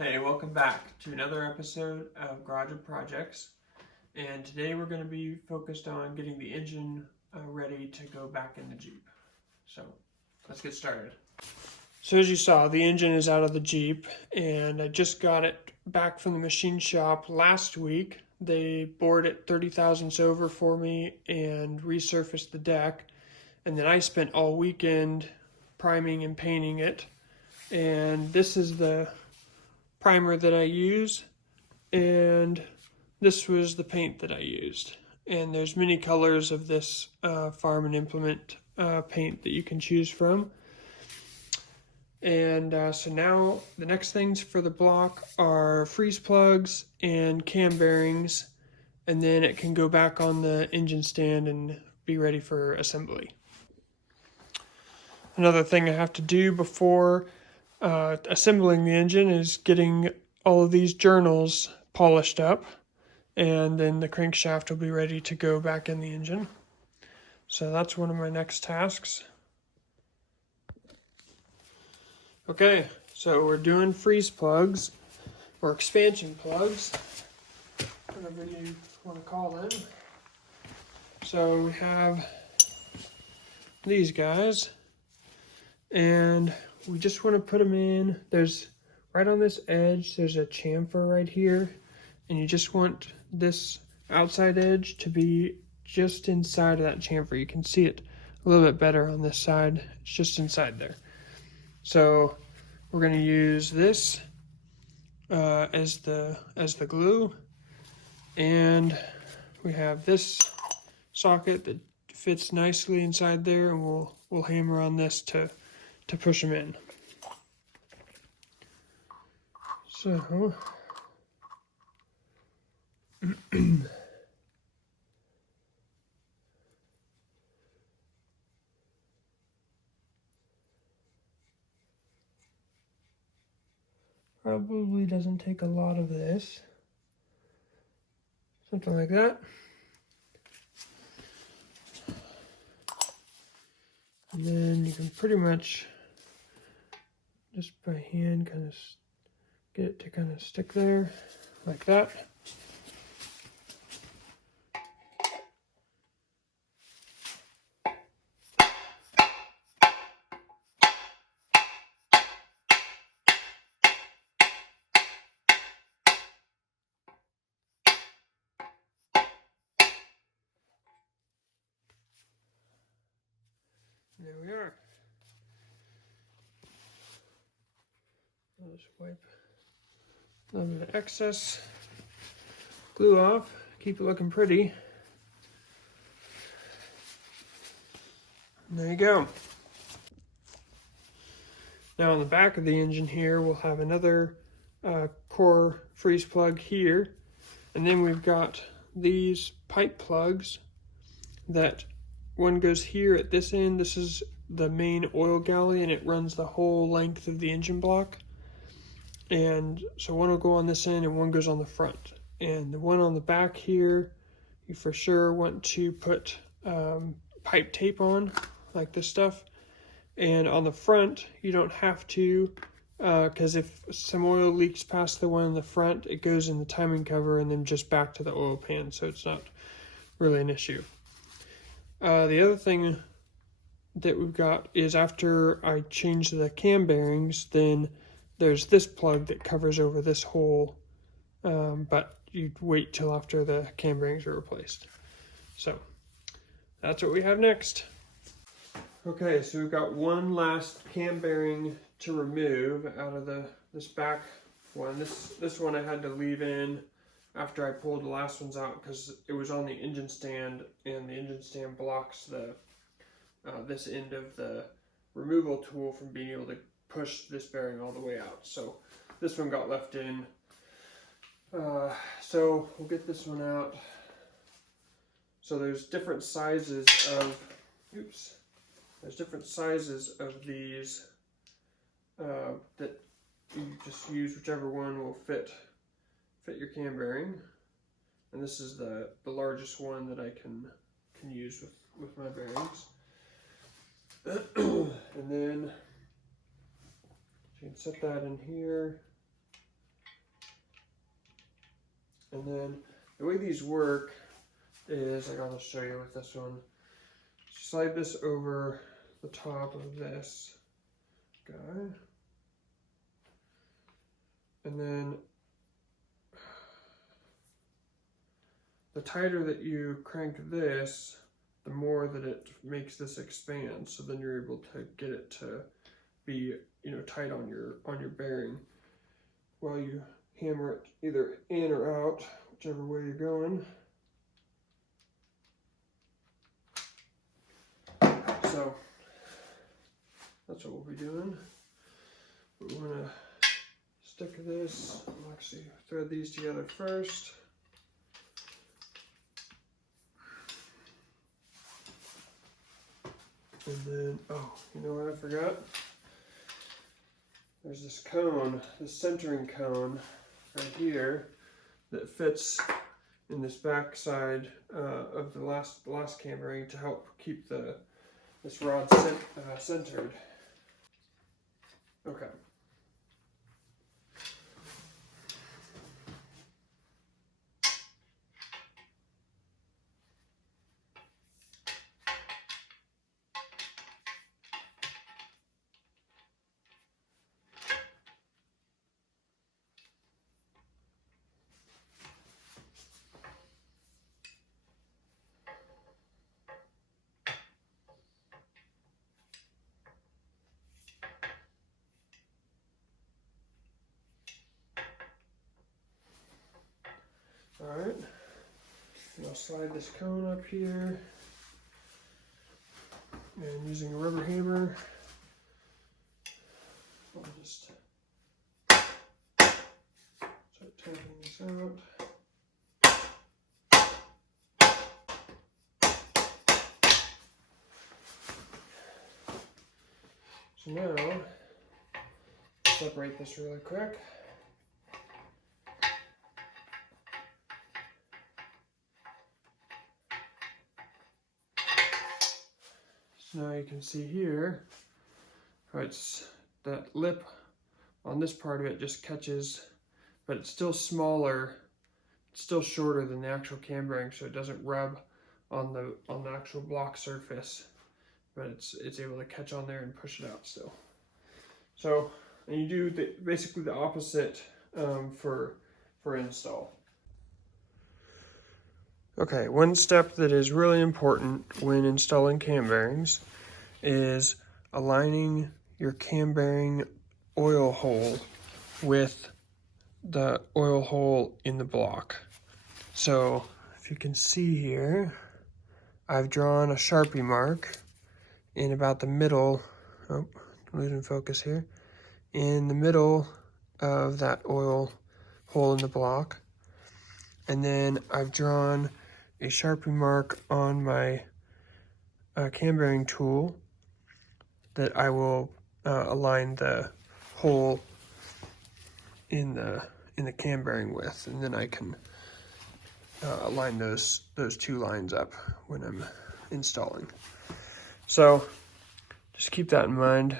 Hey, welcome back to another episode of Garage and Projects. And today we're going to be focused on getting the engine ready to go back in the Jeep. So let's get started. So as you saw, the engine is out of the Jeep, and I just got it back from the machine shop last week. They bored it 30 thousandths over for me and resurfaced the deck. And then I spent all weekend priming and painting it. And this is the primer that I use, and this was the paint that I used. And there's many colors of this Farm and Implement paint that you can choose from. And so now the next things for the block are freeze plugs and cam bearings, and then it can go back on the engine stand and be ready for assembly. Another thing I have to do before assembling the engine is getting all of these journals polished up, and then the crankshaft will be ready to go back in the engine. So that's one of my next tasks. Okay, so we're doing freeze plugs, or expansion plugs, whatever you want to call them. So we have these guys, and we just want to put them in. There's right on this edge, there's a chamfer right here, and you just want this outside edge to be just inside of that chamfer. You can see it a little bit better on this side. It's just inside there. So we're going to use this as the glue, and we have this socket that fits nicely inside there, and we'll hammer on this to push them in. So probably doesn't take a lot of this. Something like that. And then you can pretty much just by hand kind of get it to kind of stick there like that. There we are. I'll just wipe a little bit of excess glue off, keep it looking pretty. And there you go. Now on the back of the engine here, we'll have another core freeze plug here. And then we've got these pipe plugs that one goes here at this end. This is the main oil galley, and it runs the whole length of the engine block. And so one will go on this end and one goes on the front. And the one on the back here, you for sure want to put pipe tape on, like this stuff. And on the front, you don't have to, because if some oil leaks past the one in the front, it goes in the timing cover and then just back to the oil pan, so it's not really an issue. The other thing that we've got is after I change the cam bearings, then there's this plug that covers over this hole, but you'd wait till after the cam bearings are replaced. So that's what we have next. Okay, so we've got one last cam bearing to remove out of this back one. This one I had to leave in after I pulled the last ones out because it was on the engine stand, and the engine stand blocks the this end of the removal tool from being able to push this bearing all the way out. So this one got left in. So we'll get this one out. So there's different sizes of, there's different sizes of these that you just use whichever one will fit your cam bearing. And this is the largest one that I can use with my bearings. And then you can set that in here. And then the way these work is, like I'll show you with this one. Slide this over the top of this guy. And then the tighter that you crank this, the more that it makes this expand. So then you're able to get it to be, you know, tight on your bearing while you hammer it either in or out, whichever way you're going. So that's what we'll be doing. We want to stick this. I'll actually thread these together first. And then, oh, you know what I forgot? There's this cone, this centering cone right here that fits in this back side of the last camber ring to help keep this rod centered. Okay. Alright, and I'll slide this cone up here, and using a rubber hammer, I'll just start tapping this out. So now, separate this really quick. So now you can see here, how it's that lip on this part of it just catches, but it's still smaller, it's still shorter than the actual cam bearing, so it doesn't rub on the actual block surface, but it's able to catch on there and push it out still. So, and you do basically the opposite for install. Okay, one step that is really important when installing cam bearings is aligning your cam bearing oil hole with the oil hole in the block. So if you can see here, I've drawn a Sharpie mark in about the middle, oh, losing focus here, in the middle of that oil hole in the block. And then I've drawn a Sharpie mark on my cam bearing tool that I will align the hole in the cam bearing with, and then I can align those two lines up when I'm installing. So just keep that in mind.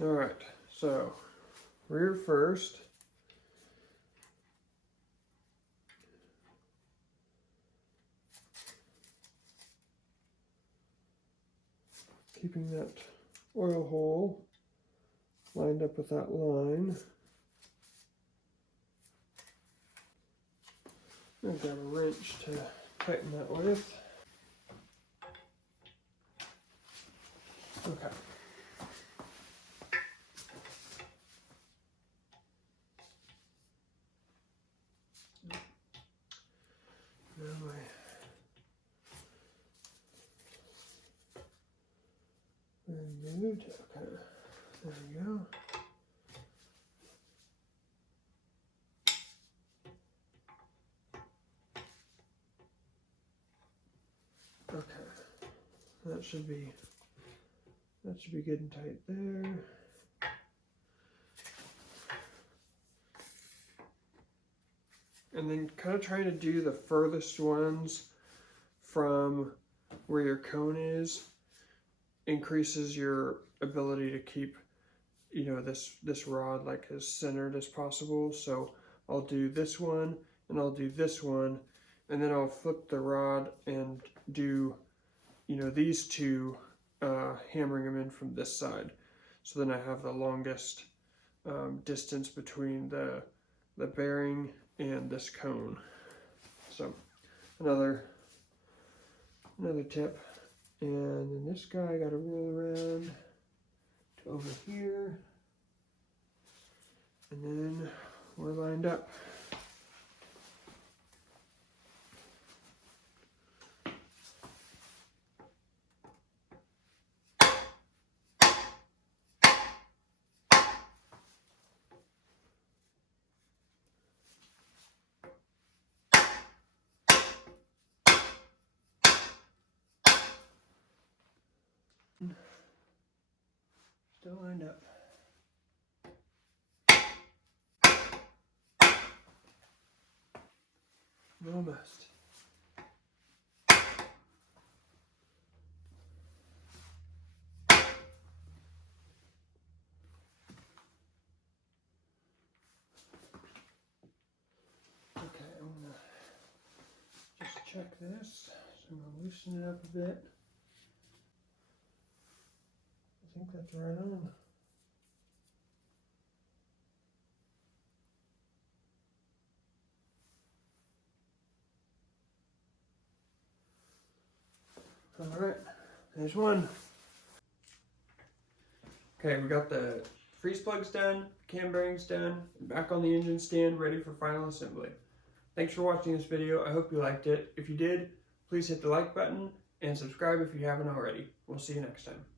All right, so rear first. Keeping that oil hole lined up with that line. I've got a wrench to tighten that with. Okay. Now removed. Okay, there we go. Okay, that should be good and tight there. And then kind of trying to do the furthest ones from where your cone is increases your ability to keep you know, this rod like as centered as possible. So I'll do this one and I'll do this one, and then I'll flip the rod and do, you know, these two, hammering them in from this side. So then I have the longest distance between the bearing and this cone. So another tip. And then this guy I gotta roll around to over here, and then we're lined up. Still lined up. Almost. Okay, I'm gonna just check this. So I'm gonna loosen it up a bit. I think that's right on. All right, there's one. Okay, we got the freeze plugs done, cam bearings done, back on the engine stand, ready for final assembly. Thanks for watching this video. I hope you liked it. If you did, please hit the like button and subscribe if you haven't already. We'll see you next time.